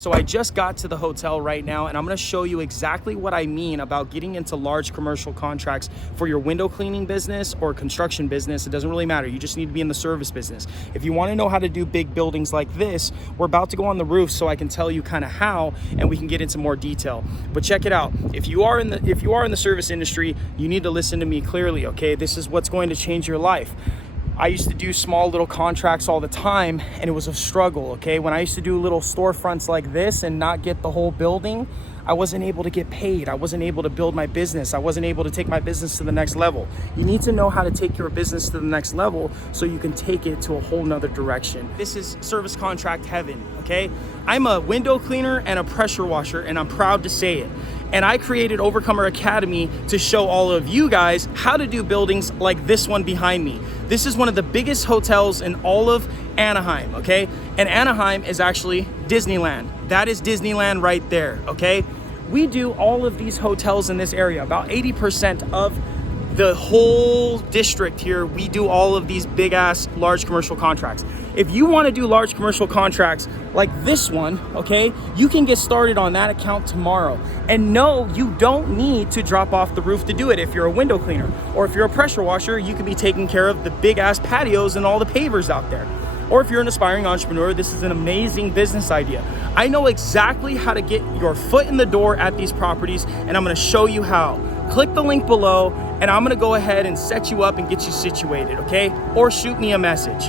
So I just got to the hotel right now, and I'm gonna show you exactly what I mean about getting into large commercial contracts for your window cleaning business or construction business. It doesn't really matter. You just need to be in the service business. If you wanna know how to do big buildings like this, we're about to go on the roof so I can tell you kind of how, and we can get into more detail. But check it out. If you are in the service industry, you need to listen to me clearly, okay? This is what's going to change your life. I used to do small little contracts all the time, and it was a struggle, okay? When I used to do little storefronts like this and not get the whole building, I wasn't able to get paid. I wasn't able to build my business. I wasn't able to take my business to the next level. You need to know how to take your business to the next level so you can take it to a whole nother direction. This is service contract heaven, okay? I'm a window cleaner and a pressure washer, and I'm proud to say it. And I created Overcomer Academy to show all of you guys how to do buildings like this one behind me. This is one of the biggest hotels in all of Anaheim, okay? And Anaheim is actually Disneyland. That is Disneyland right there, okay? We do all of these hotels in this area. About 80% of the whole district here, we do all of these big ass large commercial contracts. If you want to do large commercial contracts like this one, okay, you can get started on that account tomorrow. And no, you don't need to drop off the roof to do it. If you're a window cleaner or if you're a pressure washer, you could be taking care of the big ass patios and all the pavers out there. Or if you're an aspiring entrepreneur, this is an amazing business idea. I know exactly how to get your foot in the door at these properties, and I'm gonna show you how. Click the link below, and I'm gonna go ahead and set you up and get you situated, okay? Or shoot me a message.